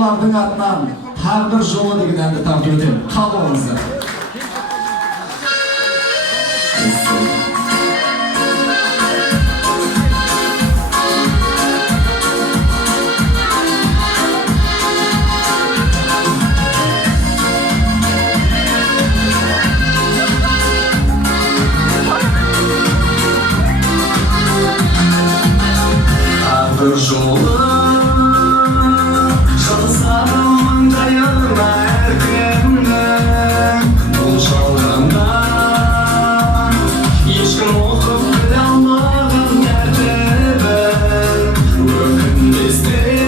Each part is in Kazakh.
балалардың атынан тағдыр жолы деген әнді тарту етемін. Қабыл алыңыздар. Тағдыр жолы жалғызсарым маңдайына әркімнің бұл жалғанда ешкім оқып біле алмаған тәртібін өкінбестен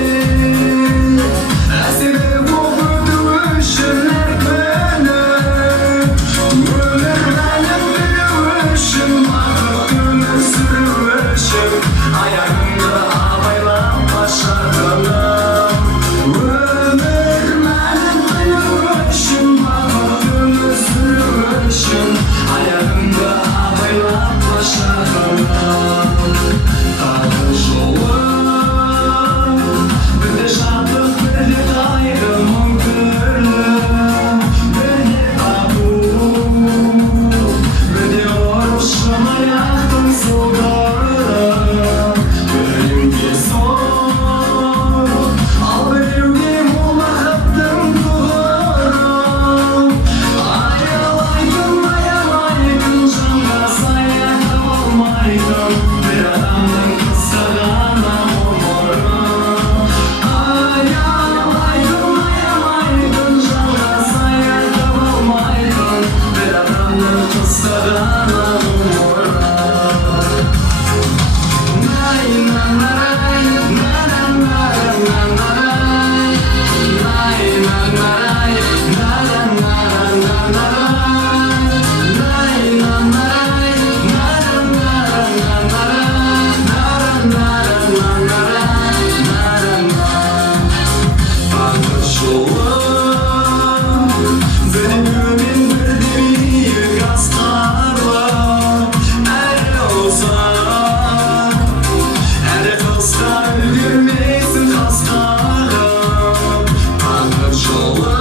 әсерлі болып өту үшін әр күні өмір мәнін білу үшін бақытты өмір сүру үшін аяғыңды абайлап башағаным өмір мәнін білу үшін бақытты өмір сүру үшін аяғыңды абайлап башағаным тағдыр жолы бірде шаттық бірде қайғы мың түрлі бірде табу бірде ұрышым аяқтың сылдыры біреуге зор ал біреуге мол бақыттың тұғыры аялайтын аямайтын жанға сая таба алмайтын бір адамның қысқарғаны ғұмыры аялайтын аямайтын жанға сая таба алмайтын бір адамның қысқарғаны ғұмыры тағдыр жолы бірде төмен бірде биік асқарлы әрі ұзақ әрі қысқа үлгермейсің қасқарым тағдыр жолы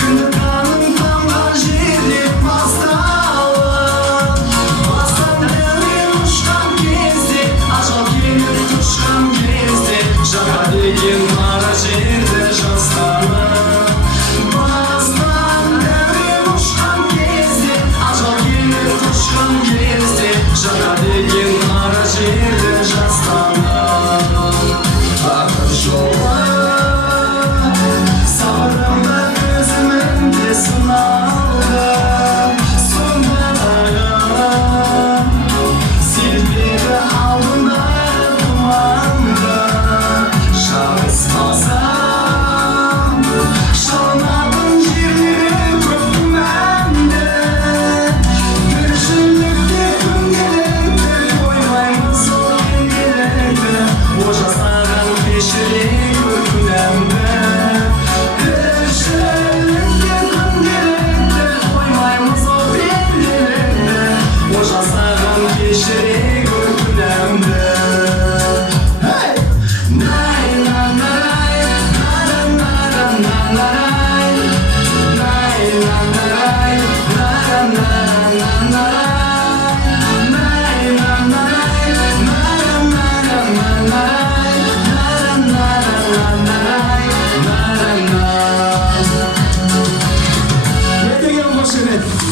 күні таңың тамған жерден басталып бастан дәурен ұшқан кезде ажал келіп құшқан кезде жаға деген мара жерді жастанып бастан дәурен ұшқан кезде ажал келіп құшқан кезде жаға деген мара жерді жастанып тағдыр жолы сабырымда көзімде сыналды сонда дағы селтері алдында тұманды шабыспасам шалынатын жерлері көп күмәнді тіршілікте күнделікті қоймаймыз ол пенделікті о жасаған кешірек күнәмді тіршілікте күнделікті қоймаймыз ол пенделікті о жасаған кешірек күнәмді Ne деген қошемет.